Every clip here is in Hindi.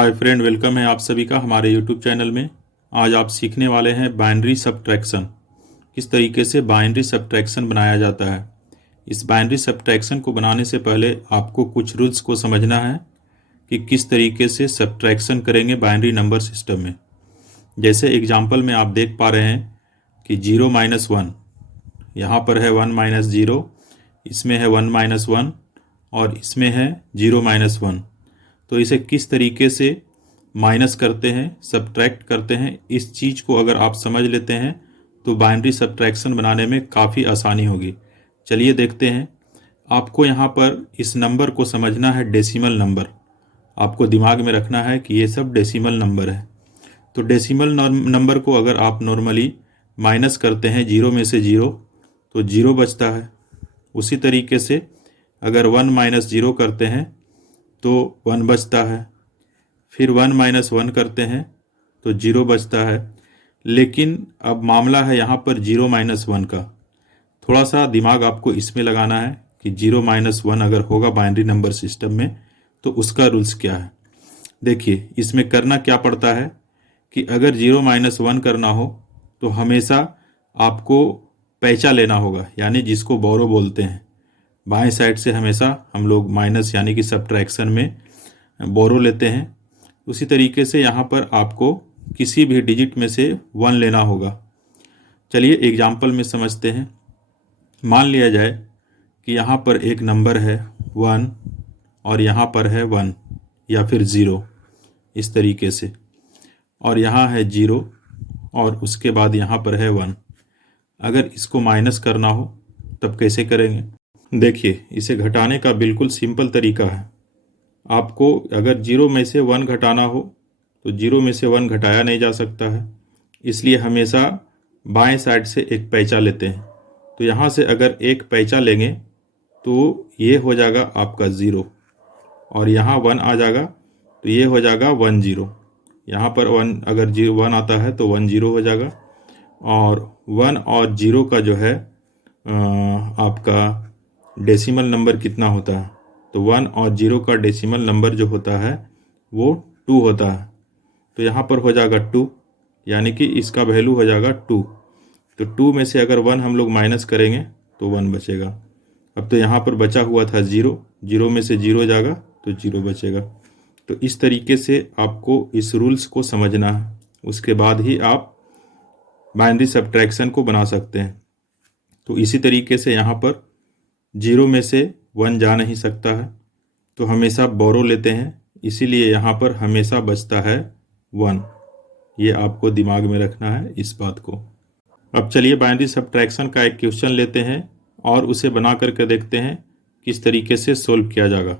हाय फ्रेंड, वेलकम है आप सभी का हमारे यूट्यूब चैनल में। आज आप सीखने वाले हैं बाइनरी सब्ट्रैक्शन। किस तरीके से बाइनरी सब्ट्रैक्शन बनाया जाता है। इस बाइनरी सब्ट्रैक्शन को बनाने से पहले आपको कुछ रूल्स को समझना है कि किस तरीके से सब्ट्रैक्शन करेंगे बाइनरी नंबर सिस्टम में। जैसे एग्जाम्पल में आप देख पा रहे हैं कि 0-1, यहाँ पर है 1-0, इसमें है 1-1 और इसमें है 0-1। तो इसे किस तरीके से माइनस करते हैं, सब्ट्रैक्ट करते हैं, इस चीज़ को अगर आप समझ लेते हैं तो बाइनरी सब्ट्रैक्शन बनाने में काफ़ी आसानी होगी। चलिए देखते हैं। आपको यहाँ पर इस नंबर को समझना है डेसिमल नंबर। आपको दिमाग में रखना है कि ये सब डेसिमल नंबर है। तो डेसिमल नंबर को अगर आप नॉर्मली माइनस करते हैं 0 में से 0 तो 0 बचता है। उसी तरीके से अगर 1-0 करते हैं तो 1 बचता है। फिर 1-1 करते हैं तो 0 बचता है। लेकिन अब मामला है यहाँ पर 0-1 का। थोड़ा सा दिमाग आपको इसमें लगाना है कि 0-1 अगर होगा बाइनरी नंबर सिस्टम में तो उसका रूल्स क्या है। देखिए, इसमें करना क्या पड़ता है कि अगर 0-1 करना हो तो हमेशा आपको पैचा लेना होगा, यानी जिसको बोरो बोलते हैं। बाएं साइड से हमेशा हम लोग माइनस यानी कि सब्ट्रैक्शन में बोरो लेते हैं। उसी तरीके से यहाँ पर आपको किसी भी डिजिट में से 1 लेना होगा। चलिए एग्जाम्पल में समझते हैं। मान लिया जाए कि यहाँ पर एक नंबर है 1 और यहाँ पर है 1 या फिर 0, इस तरीके से, और यहाँ है 0 और उसके बाद यहाँ पर है 1। अगर इसको माइनस करना हो तब कैसे करेंगे। देखिए, इसे घटाने का बिल्कुल सिंपल तरीका है। आपको अगर 0 में से 1 घटाना हो तो 0 में से 1 घटाया नहीं जा सकता है, इसलिए हमेशा बाएं साइड से एक पैचा लेते हैं। तो यहाँ से अगर एक पैचा लेंगे तो ये हो जाएगा आपका 0 और यहाँ 1 आ जाएगा तो ये हो जाएगा 1-0। यहाँ पर 1 अगर 1 आता है तो 1-0 हो जाएगा। और 1 और 0 का जो है आपका डेसिमल नंबर कितना होता है, तो 1 और 0 का डेसिमल नंबर जो होता है वो 2 होता है। तो यहाँ पर हो जाएगा 2, यानी कि इसका वैल्यू हो जाएगा 2। तो 2 में से अगर 1 हम लोग माइनस करेंगे तो 1 बचेगा। अब तो यहाँ पर बचा हुआ था 0, 0 में से 0 जाएगा तो 0 बचेगा। तो इस तरीके से आपको इस रूल्स को समझना है, उसके बाद ही आप बाइनरी सब्ट्रैक्शन को बना सकते हैं। तो इसी तरीके से यहाँ पर 0 में से 1 जा नहीं सकता है तो हमेशा बोरो लेते हैं, इसीलिए यहाँ पर हमेशा बचता है 1। ये आपको दिमाग में रखना है इस बात को। अब चलिए बाइनरी सब्ट्रैक्शन का एक क्वेश्चन लेते हैं और उसे बना करके देखते हैं किस तरीके से सोल्व किया जाएगा।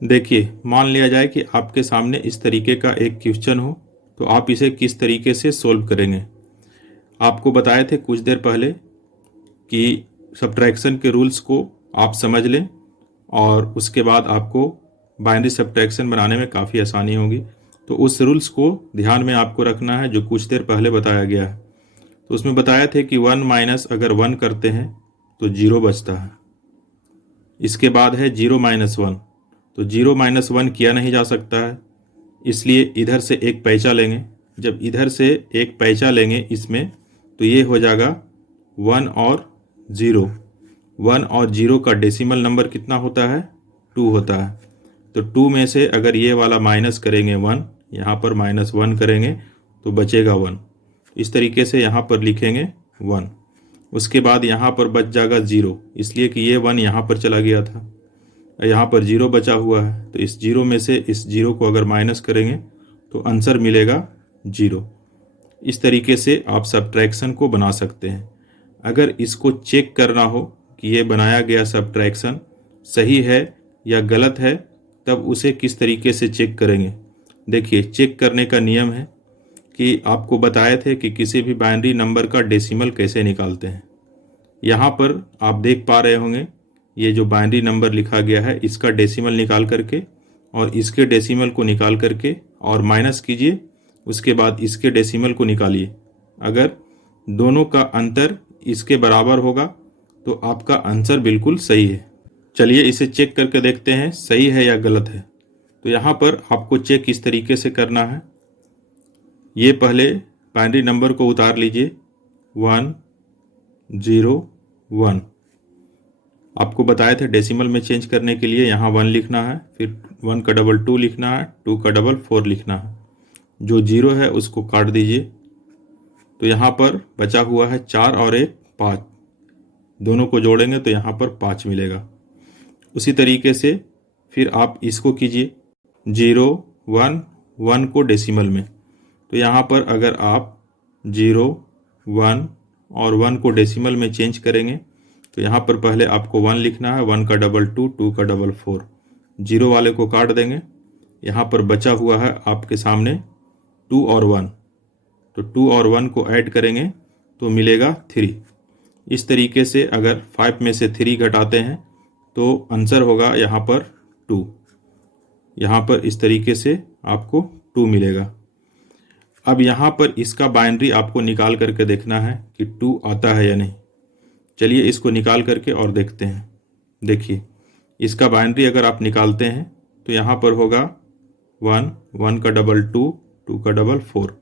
देखिए, मान लिया जाए कि आपके सामने इस तरीके का एक क्वेश्चन हो तो आप इसे किस तरीके से सोल्व करेंगे। आपको बताए थे कुछ देर पहले कि सब्ट्रैक्शन के रूल्स को आप समझ लें और उसके बाद आपको बाइनरी सब्ट्रैक्शन बनाने में काफ़ी आसानी होगी। तो उस रूल्स को ध्यान में आपको रखना है जो कुछ देर पहले बताया गया है। तो उसमें बताया थे कि 1 - अगर 1 करते हैं तो 0 बचता है। इसके बाद है 0-1, तो 0-1 किया नहीं जा सकता है, इसलिए इधर से एक पैचा लेंगे। जब इधर से एक पैचा लेंगे इसमें तो ये हो जाएगा 1 और 0। 1 और 0 का डेसिमल नंबर कितना होता है, 2 होता है। तो 2 में से अगर ये वाला माइनस करेंगे 1, यहाँ पर -1 करेंगे तो बचेगा 1। इस तरीके से यहाँ पर लिखेंगे 1। उसके बाद यहाँ पर बच जाएगा 0, इसलिए कि ये 1 यहाँ पर चला गया था, यहाँ पर 0 बचा हुआ है। तो इस 0 में से इस 0 को अगर माइनस करेंगे तो आंसर मिलेगा 0। इस तरीके से आप सब्ट्रैक्शन को बना सकते हैं। अगर इसको चेक करना हो कि ये बनाया गया सब्ट्रैक्शन सही है या गलत है, तब उसे किस तरीके से चेक करेंगे। देखिए, चेक करने का नियम है कि आपको बताए थे कि किसी भी बाइनरी नंबर का डेसिमल कैसे निकालते हैं। यहाँ पर आप देख पा रहे होंगे ये जो बाइनरी नंबर लिखा गया है इसका डेसिमल निकाल करके और इसके डेसिमल को निकाल करके और माइनस कीजिए, उसके बाद इसके डेसिमल को निकालिए। अगर दोनों का अंतर इसके बराबर होगा तो आपका आंसर बिल्कुल सही है। चलिए इसे चेक करके देखते हैं सही है या गलत है। तो यहाँ पर आपको चेक इस तरीके से करना है। ये पहले बाइनरी नंबर को उतार लीजिए 1 0 1। आपको बताए थे डेसिमल में चेंज करने के लिए यहाँ 1 लिखना है, फिर 1 का डबल 2 लिखना है, 2 का डबल 4 लिखना है। जो 0 है उसको काट दीजिए। तो यहाँ पर बचा हुआ है 4 और 1 5, दोनों को जोड़ेंगे तो यहाँ पर 5 मिलेगा। उसी तरीके से फिर आप इसको कीजिए 0 1 1 को डेसिमल में। तो यहाँ पर अगर आप 0 1 और 1 को डेसिमल में चेंज करेंगे तो यहाँ पर पहले आपको 1 लिखना है, 1 का डबल 2, 2 का डबल 4, 0 वाले को काट देंगे। यहाँ पर बचा हुआ है आपके सामने 2 और 1, तो 2 और 1 को ऐड करेंगे तो मिलेगा 3। इस तरीके से अगर 5 में से 3 घटाते हैं तो आंसर होगा यहाँ पर 2। यहाँ पर इस तरीके से आपको 2 मिलेगा। अब यहाँ पर इसका बाइनरी आपको निकाल करके देखना है कि 2 आता है या नहीं। चलिए इसको निकाल करके और देखते हैं। देखिए इसका बाइनरी अगर आप निकालते हैं तो यहाँ पर होगा 1 1 का डबल 2, 2 का डबल 4।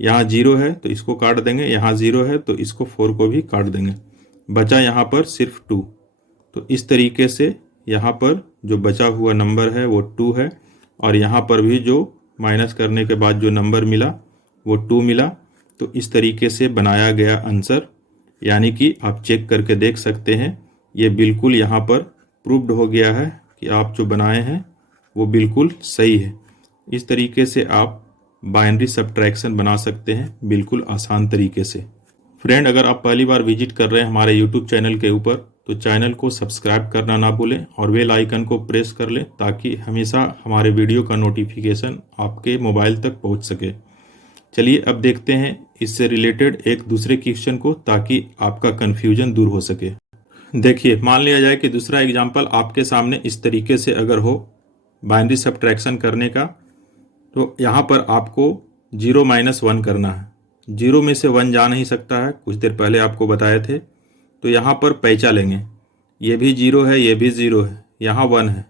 यहाँ 0 है तो इसको काट देंगे, यहाँ 0 है तो इसको 4 को भी काट देंगे, बचा यहाँ पर सिर्फ 2। तो इस तरीके से यहाँ पर जो बचा हुआ नंबर है वो 2 है, और यहाँ पर भी जो माइनस करने के बाद जो नंबर मिला वो 2 मिला। तो इस तरीके से बनाया गया आंसर, यानी कि आप चेक करके देख सकते हैं, ये बिल्कुल यहाँ पर प्रूव्ड हो गया है कि आप जो बनाए हैं वो बिल्कुल सही है। इस तरीके से आप बाइनरी सब्ट्रैक्शन बना सकते हैं बिल्कुल आसान तरीके से। फ्रेंड, अगर आप पहली बार विजिट कर रहे हैं हमारे यूट्यूब चैनल के ऊपर तो चैनल को सब्सक्राइब करना ना भूलें और बेल आइकन को प्रेस कर लें ताकि हमेशा हमारे वीडियो का नोटिफिकेशन आपके मोबाइल तक पहुंच सके। चलिए अब देखते हैं इससे रिलेटेड एक दूसरे क्वेश्चन को, ताकि आपका कन्फ्यूजन दूर हो सके। देखिए, मान लिया जाए कि दूसरा एग्जाम्पल आपके सामने इस तरीके से अगर हो बाइनरी सब्ट्रैक्शन करने का, तो यहाँ पर आपको 0 - 1 करना है। 0 में से 1 जा नहीं सकता है, कुछ देर पहले आपको बताए थे। तो यहाँ पर पैंचा लेंगे, ये भी 0 है, ये भी 0 है, यहाँ 1 है,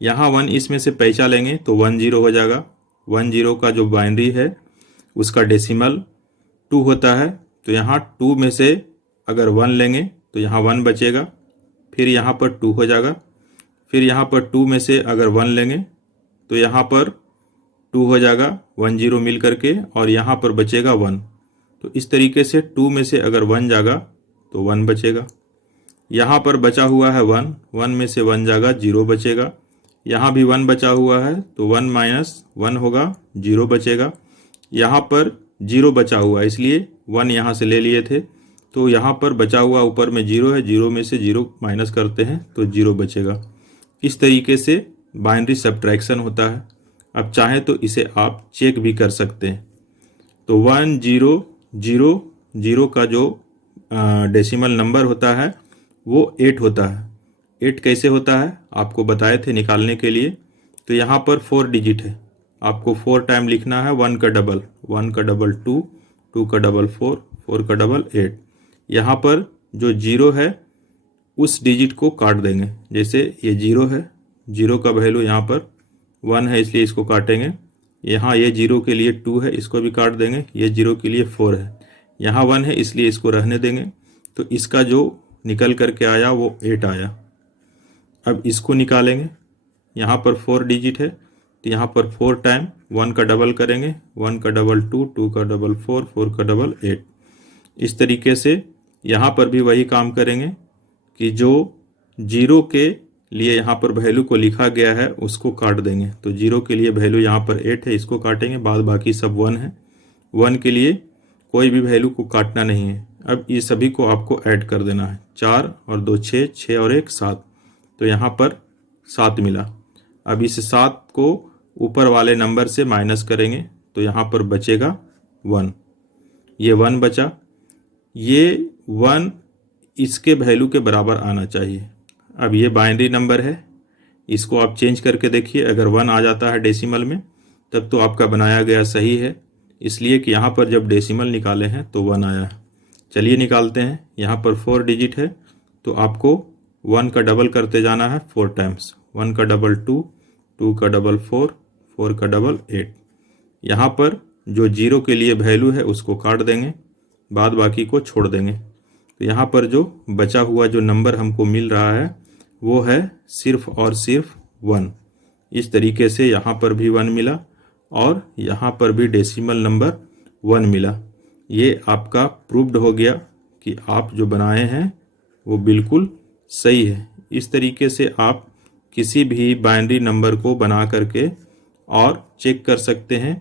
यहाँ 1 इसमें से पैंचा लेंगे तो 1 0 हो जाएगा। 1 0 का जो बाइनरी है उसका डेसिमल 2 होता है। तो यहाँ 2 में से अगर 1 लेंगे तो यहाँ 1 बचेगा, फिर यहाँ पर 2 हो जाएगा। फिर यहाँ पर 2 में से अगर 1 लेंगे तो यहाँ पर 2 हो जाएगा, 1 0 मिल करके, और यहाँ पर बचेगा 1। तो इस तरीके से 2 में से अगर 1 जाएगा तो 1 बचेगा। यहाँ पर बचा हुआ है 1, 1 में से 1 जाएगा, 0 बचेगा। यहाँ भी 1 बचा हुआ है तो 1 - 1 होगा, 0 बचेगा। यहाँ पर 0 बचा हुआ है इसलिए 1 यहाँ से ले लिए थे, तो यहाँ पर बचा हुआ ऊपर में 0 है, 0 में से 0 माइनस करते हैं तो 0 बचेगा। इस तरीके से बाइनरी सब्ट्रैक्शन होता है। अब चाहें तो इसे आप चेक भी कर सकते हैं। तो 1 0 0 0 का जो डेसिमल नंबर होता है वो 8 होता है। 8 कैसे होता है आपको बताए थे निकालने के लिए। तो यहाँ पर 4 डिजिट है, आपको 4 टाइम लिखना है। 1 का डबल 2, 2 का डबल 4, 4 का डबल 8। यहाँ पर जो 0 है उस डिजिट को काट देंगे। जैसे ये 0 है, 0 का वैल्यू यहाँ पर 1 है इसलिए इसको काटेंगे। यहाँ ये 0 के लिए 2 है, इसको भी काट देंगे। ये 0 के लिए 4 है, यहाँ 1 है इसलिए इसको रहने देंगे। तो इसका जो निकल करके आया वो 8 आया। अब इसको निकालेंगे, यहाँ पर 4 डिजिट है तो यहाँ पर 4 टाइम 1 का डबल करेंगे। 1 का डबल 2, 2 का डबल 4, 4 का डबल 8। इस तरीके से यहाँ पर भी वही काम करेंगे कि जो 0 के लिए यहाँ पर वैल्यू को लिखा गया है उसको काट देंगे। तो 0 के लिए वैल्यू यहाँ पर 8 है, इसको काटेंगे, बाद बाकी सब 1 है। 1 के लिए कोई भी वैल्यू को काटना नहीं है। अब ये सभी को आपको ऐड कर देना है। 4 और 2 6, 6 और 1 7, तो यहाँ पर 7 मिला। अब इस 7 को ऊपर वाले नंबर से माइनस करेंगे तो यहाँ पर बचेगा 1। ये 1 बचा, ये 1 इसके वैल्यू के बराबर आना चाहिए। अब ये बाइनरी नंबर है, इसको आप चेंज करके देखिए। अगर 1 आ जाता है डेसिमल में तब तो आपका बनाया गया सही है, इसलिए कि यहाँ पर जब डेसिमल निकाले हैं तो 1 आया है। चलिए निकालते हैं। यहाँ पर 4 डिजिट है तो आपको 1 का डबल करते जाना है 4 टाइम्स। 1 का डबल 2, 2 का डबल 4, 4 का डबल 8। यहाँ पर जो 0 के लिए वैल्यू है उसको काट देंगे, बाद बाकी को छोड़ देंगे। तो यहाँ पर जो बचा हुआ जो नंबर हमको मिल रहा है वो है सिर्फ और सिर्फ 1। इस तरीके से यहाँ पर भी 1 मिला और यहाँ पर भी डेसिमल नंबर 1 मिला। ये आपका प्रूव्ड हो गया कि आप जो बनाए हैं वो बिल्कुल सही है। इस तरीके से आप किसी भी बाइनरी नंबर को बना करके और चेक कर सकते हैं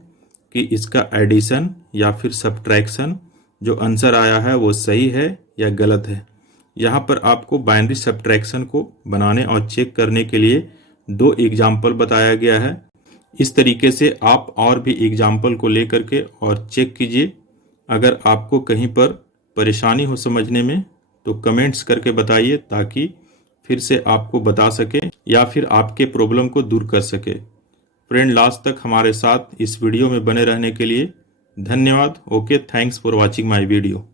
कि इसका एडिशन या फिर सब्ट्रैक्शन जो आंसर आया है वो सही है या गलत है। यहाँ पर आपको बाइनरी सब्ट्रैक्शन को बनाने और चेक करने के लिए 2 एग्जाम्पल बताया गया है। इस तरीके से आप और भी एग्जाम्पल को लेकर के और चेक कीजिए। अगर आपको कहीं पर परेशानी हो समझने में तो कमेंट्स करके बताइए, ताकि फिर से आपको बता सके या फिर आपके प्रॉब्लम को दूर कर सके। फ्रेंड, लास्ट तक हमारे साथ इस वीडियो में बने रहने के लिए धन्यवाद। Okay, thanks for watching my video.